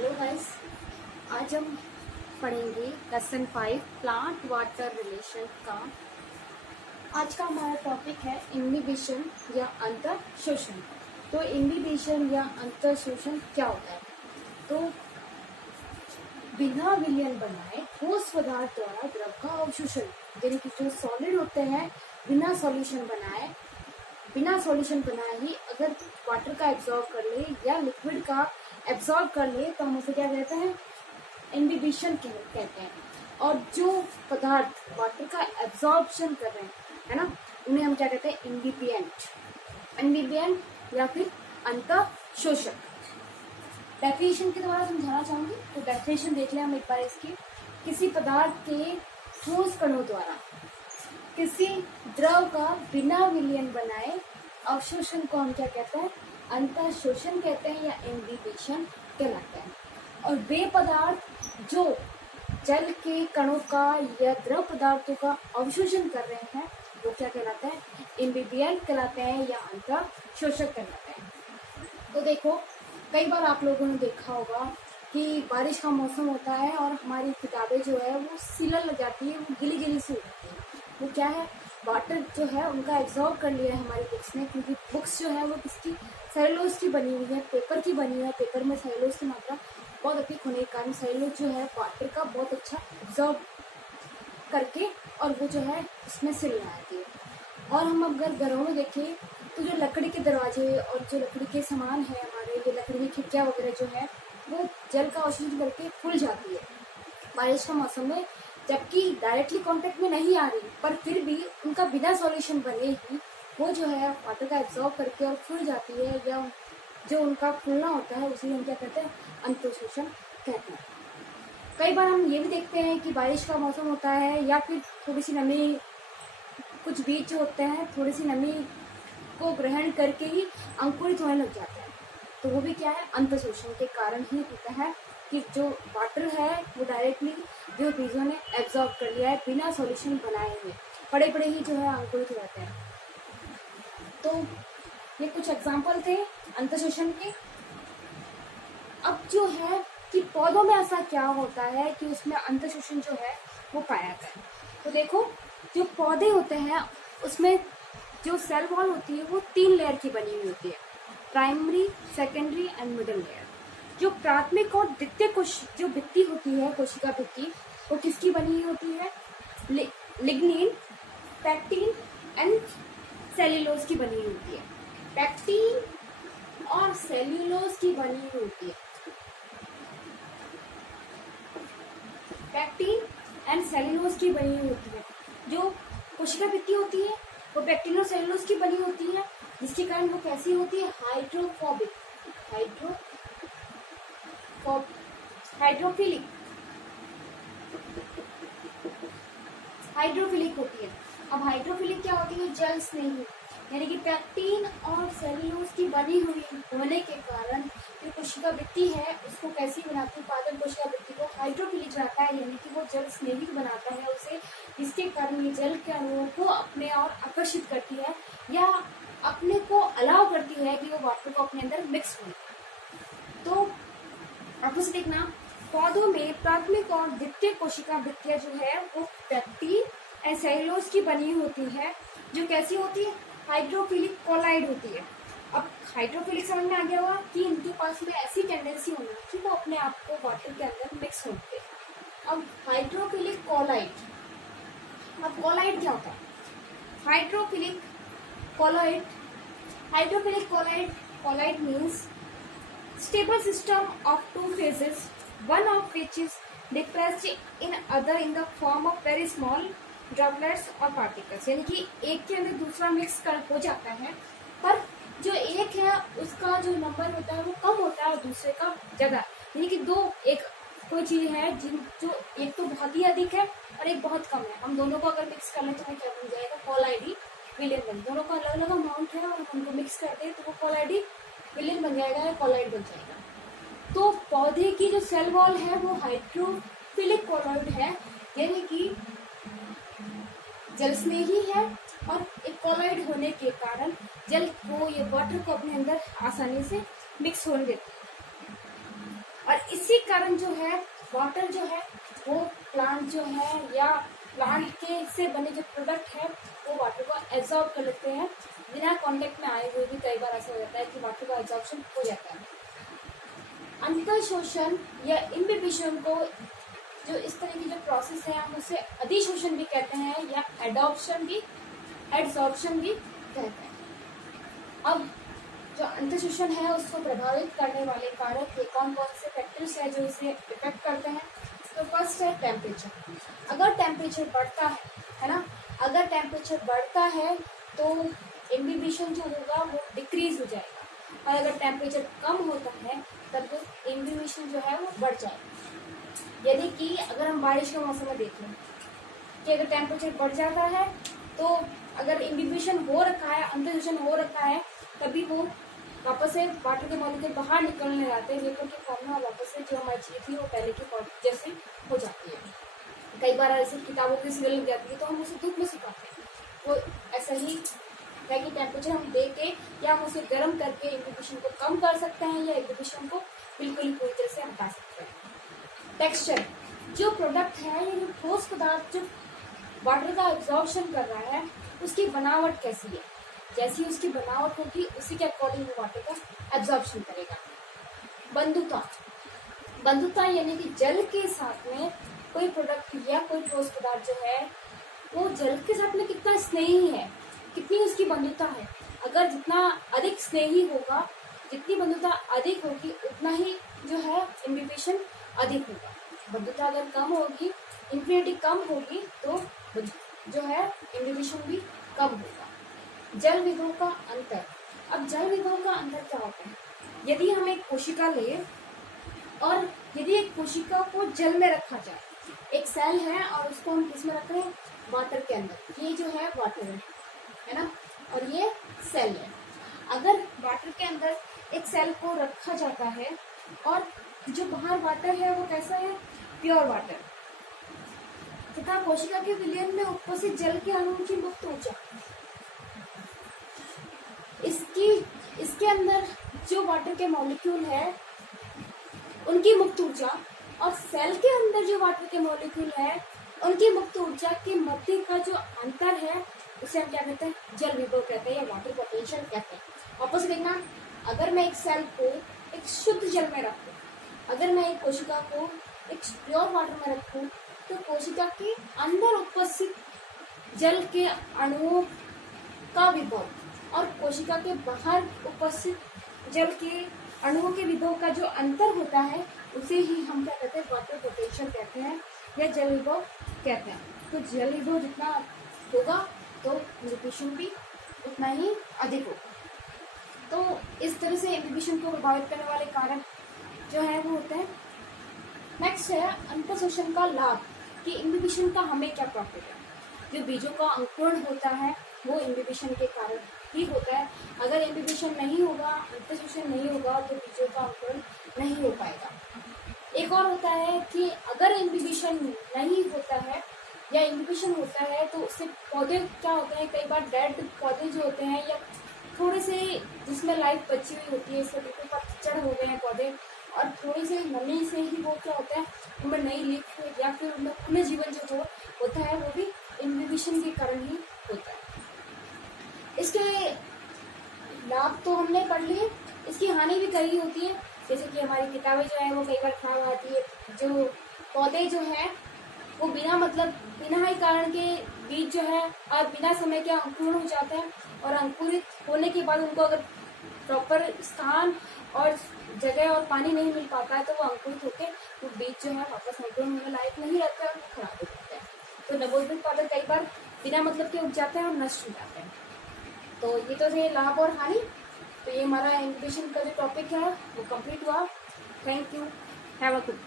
Hello guys, आज हम पढ़ेंगे लेसन 5 प्लांट वाटर रिलेशन का। आज का हमारा टॉपिक है इनहिबिशन या अंतर शोषण। तो इनहिबिशन या अंतर शोषण क्या होता है? तो बिना विलयन बनाए ठोस पदार्थ द्वारा द्रव का अवशोषण, यानी कि जो सॉलिड होते हैं बिना सॉल्यूशन बनाए ही अगर वाटर का एब्जॉर्ब कर ले या लिक्विड का एब्जॉर्ब कर ले तो हम उसे क्या कहते हैं? इनहिबिशन कहते हैं। और जो पदार्थ वाटर का एब्जॉर्प्शन कर रहे हैं, है ना, उन्हें हम क्या कहते हैं? इनहिबिएंट या फिर अंतर शोषक। डेफिनेशन के द्वारा समझाना चाहूंगी, तो डेफिनेशन देख लें हम एक बार इसकी। किसी पदार्थ के ठोस कणों द्वारा किसी द्रव का बिना विलयन बनाए अवशोषण को हम क्या कहते हैं? अंतर शोषण कहते हैं या इनहिबिशन कहलाता है। और वे पदार्थ जो जल के कणों का या द्रव पदार्थों का अवशोषण कर रहे हैं वो क्या कहलाते हैं? इनहिबिएंट कहलाते हैं या अंतर शोषक कहलाते हैं। तो देखो, कई बार आप लोगों ने देखा होगा कि बारिश का मौसम होता है और हमारी किताबें जो है वो सिलन लग जाती है, वो गिली गिली सी हो जाती है। वो क्या है? वाटर जो है उनका एब्जॉर्ब कर लिया है हमारी बुक्स ने, क्योंकि बुक्स जो है वो किसकी? सेलुलोज की बनी हुई है, पेपर की बनी हुई है। पेपर में सेलुलोज की मात्रा बहुत अधिक होने के कारण सेलुलोज जो है वाटर का बहुत अच्छा एब्जॉर्ब करके और वो जो है इसमें सिल आती है। और हम अगर घरों में देखें तो जो लकड़ी के दरवाजे और जो लकड़ी के सामान है हमारे, ये लकड़ी की खिड़कियाँ वगैरह जो है वो जल का अवशोषण करके खुल जाती है बारिश का मौसम में, जबकि डायरेक्टली कांटेक्ट में नहीं आ रही, पर फिर भी उनका बिना सॉल्यूशन बने ही वो जो है वाटर का एब्जॉर्ब करके और खुल जाती है, या जो उनका खुलना होता है उसे हम क्या कहते हैं? अंतर शोषण कहते हैं। कई बार हम ये भी देखते हैं कि बारिश का मौसम होता है या फिर थोड़ी सी नमी, कुछ बीज जो होते हैं थोड़ी सी नमी को ग्रहण करके ही अंकुरित होने लग जाते हैं। तो वो भी क्या है? अंतर शोषण के कारण ही होता है कि जो वाटर है वो डायरेक्टली जो बीजों ने एब्जॉर्ब कर लिया है बिना सॉल्यूशन बनाए हुए, बड़े बड़े ही जो है अंकुरित हो जाते हैं। तो ये कुछ एग्जाम्पल थे अंतर शोषण के। अब जो है कि पौधों में ऐसा क्या होता है कि उसमें अंतर शोषण जो है वो पाया जाता है। तो देखो, जो पौधे होते हैं उसमें जो सेल वॉल होती है वो 3 लेयर की बनी हुई होती है, primary, secondary and middle layer. जो प्राथमिक और द्वितीय जो भित्ति होती है, कोशिका भित्ति, वो किसकी बनी हुई होती है? लिग्निन, पैक्टिन एंड सेल्यूलोज की बनी हुई होती है। पैक्टिन और सेल्यूलोज की बनी हुई होती है। पैक्टिन एंड सेल्यूलोज की बनी हुई होती है। जो कोशिका भित्ति होती है वो पैक्टिन और सेल्यूलोज की बनी होती है, जिसके कारण वो कैसी होती है? हाइड्रोफोबिक, हाइड्रोफिलिक होती है। अब हाइड्रोफिलिक क्या होती है? जल स्नेही, यानी कि पैक्टिन और सेल्यूलोज की बनी हुई होने के कारण जो कोशिका भित्ति है उसको कैसी बनाती है? पादप कोशिका भित्ति को हाइड्रोफिलिक बनाता है, यानी कि वो जल स्नेही बनाता है उसे, जिसके कारण ये जल के अणुओं को अपने और आकर्षित करती है या अपने को अलाउ करती है कि वो वाटर को अपने अंदर मिक्स हो। तो आप उसे देखना, पौधों में प्राथमिक और द्वितीय कोशिका भित्तियां जो है वो पैक्टिन एंड सेल्यूलोज की बनी होती है, जो कैसी होती है? हाइड्रोफिलिक कोलाइड होती है। अब हाइड्रोफिलिक समझ में आ गया होगा कि इनके पास में ऐसी टेंडेंसी होनी कि वो अपने आप को वाटर के अंदर मिक्स होते हैं। अब हाइड्रोफिलिक कोलाइड, अब कोलाइड क्या होता है? Hydrophilic colloid means stable system of 2 phases, one of which is depressed in other in the form of very small droplets or particles, यानी कि एक के अंदर दूसरा मिक्स हो जाता है, पर जो एक है उसका जो नंबर होता है वो कम होता है और दूसरे का ज्यादा, यानी कि एक कोई चीज है जो एक तो बहुत ही अधिक है और एक बहुत कम है। हम दोनों को अगर मिक्स कर लें तो हमें क्या बन जाएगा? कोलाइडी विलयन बन। दोनों का अलग अलग अमाउंट है और उनको मिक्स कर दें तो वो कोलाइडी विलयन बन जाएगा या कोलाइड बन जाएगा। तो पौधे की जो सेल वॉल है वो हाइड्रोफिलिक कोलाइड है, यानी कि जल स्नेही है और एक कोलाइड होने के कारण जल को, ये वाटर को अपने अंदर आसानी से मिक्स होने देते हैं। और इसी कारण जो है वाटर जो है वो प्लांट जो है या प्लांट के से बने जो प्रोडक्ट है वो वाटर को एब्जॉर्ब कर लेते हैं। बिना कांटेक्ट में आए हुए भी कई बार ऐसा हो जाता है कि वाटर का एब्जॉर्प्शन हो जाता है। अंतर शोषण या इम्बिबिशन को जो इस तरह की जो प्रोसेस है हम उसे अधिशोषण भी कहते हैं या एडॉप्शन भी एड्सॉर्प्शन भी कहते हैं। अब जो अंतःशोषण है उसको प्रभावित करने वाले कारक ये कौन कौन से फैक्टर्स है जो इसे इफेक्ट करते हैं। तो फर्स्ट है टेम्परेचर। अगर टेम्परेचर बढ़ता है ना, अगर टेम्परेचर बढ़ता है तो इम्बिबिशन जो होगा वो डिक्रीज हो जाएगा, और अगर टेम्परेचर कम होता है तब वो इम्बिबिशन जो है वो बढ़ जाएगा। यदि कि अगर हम बारिश के मौसम में देखें कि अगर टेम्परेचर बढ़ जाता है तो अगर इम्बिबिशन हो रखा है, अंतःशोषण हो रखा है, तभी वो वापस से वाटर के मॉलिक्यूल बाहर निकलने जाते हैं, वेपर के फॉर्म में, और वापस से जो हमारी चीज थी वो पहले की फॉर्म जैसे हो जाती है। कई बार ऐसे किताबों की सीरियल लग जाती है तो हम उसे धूप में सुखाते हैं, तो ऐसा ही है कि टेम्परेचर हम दे के या हम उसे गर्म करके इम्बिबिशन को कम कर सकते हैं या इम्बिबिशन को बिल्कुल ही पूरी तरह से हटा सकते हैं। टेक्सचर, जो प्रोडक्ट है या जो ठोस पदार्थ जो वाटर का एब्जॉर्प्शन कर रहा है उसकी बनावट कैसी है, जैसी उसकी बनावट होगी उसी के अकॉर्डिंग वो वाटर का एब्जॉर्प्शन करेगा। बंधुता, बंधुता यानी कि जल के साथ में कोई प्रोडक्ट या कोई ठोस पदार्थ जो है वो जल के साथ में कितना स्नेही है, कितनी उसकी बंधुता है। अगर जितना अधिक स्नेही होगा, जितनी बंधुता अधिक होगी, उतना ही जो है इम्बिबिशन अधिक होगा। बंधुता अगर कम होगी, इंफिनिटी कम होगी, तो जो है इम्बिबिशन भी कम होगा। जल विभव का अंतर, अब जल विभव का अंतर क्या होता है। यदि हम एक कोशिका ले और यदि एक कोशिका को जल में रखा जाए, एक सेल है और उसको हम किसमें रख रहे हैं, वाटर के अंदर, ये जो है वाटर है ना, और ये सेल है। अगर वाटर के अंदर एक सेल को रखा जाता है और जो बाहर वाटर है वो कैसा है, प्योर वाटर, तथा कोशिका के विलयन में उपस्थित जल के अणुओं की मुक्त ऊर्जा, इसके अंदर जो वाटर के मॉलिक्यूल है उनकी मुक्त ऊर्जा और सेल के अंदर जो वाटर के मॉलिक्यूल है उनकी मुक्त ऊर्जा के मध्य का जो अंतर है उसे हम क्या कहते हैं, जल विभव कहते हैं या वाटर पोटेंशियल कहते हैं। वापस देखना, अगर मैं एक सेल को एक शुद्ध जल में रखूं, अगर मैं एक कोशिका को एक प्योर वाटर में रखूं, तो कोशिका के अंदर उपस्थित जल के अणुओं का विभव और कोशिका के बाहर उपस्थित जल के अणुओं के विभव का जो अंतर होता है उसे ही हम क्या कहते हैं, वाटर पोटेंशियल कहते हैं या जल विभव कहते हैं। तो जल विभव जितना होगा तो इम्बिबिशन भी उतना ही अधिक होगा। तो इस तरह से इम्बिबिशन को प्रभावित करने वाले कारक जो है वो होते हैं। नेक्स्ट है अंतःशोषण का लाभ, कि इम्बिबिशन का हमें क्या प्रॉफिट है। जो बीजों का अंकुरण होता है वो इम्बिबिशन के कारण ही होता है। अगर इम्बिबिशन नहीं होगा, अंतःशोषण नहीं होगा, तो बीजों का अंकुरण नहीं हो पाएगा। एक और होता है कि अगर इम्बिबिशन नहीं होता है या इम्बिबिशन होता है तो उससे पौधे क्या होते हैं, कई बार डेड पौधे जो होते हैं या थोड़े से जिसमें लाइफ बची हुई होती है, इसके बिल्कुल पतझड़ हो गए हैं पौधे, और थोड़ी सी नमी से ही वो क्या होता है, उनमें नई लीफ या फिर उनमें पुनः जीवन जो होता है वो भी इम्बिबिशन के कारण ही होता है। इसके लाभ तो हमने पढ़ लिए, इसकी हानि भी कई होती है, जैसे कि हमारी किताबें जो है वो कई बार खराब आती है। जो पौधे जो है वो बिना ही कारण के बीज जो है और बिना समय के अंकुरण हो जाते हैं, और अंकुरित होने के बाद उनको अगर प्रॉपर स्थान और जगह और पानी नहीं मिल पाता है तो वो अंकुरित होकर वो बीज जो है वापस अंकुरण होने लायक नहीं रहता है और वो खराब हो जाता है। तो नवोदित पौधे कई बार बिना मतलब के उग जाते हैं और नष्ट हो जाते हैं। तो ये तो थे लाभ और हानि। तो ये हमारा इम्बिबिशन का जो टॉपिक है वो कंप्लीट हुआ। Thank you, have a good.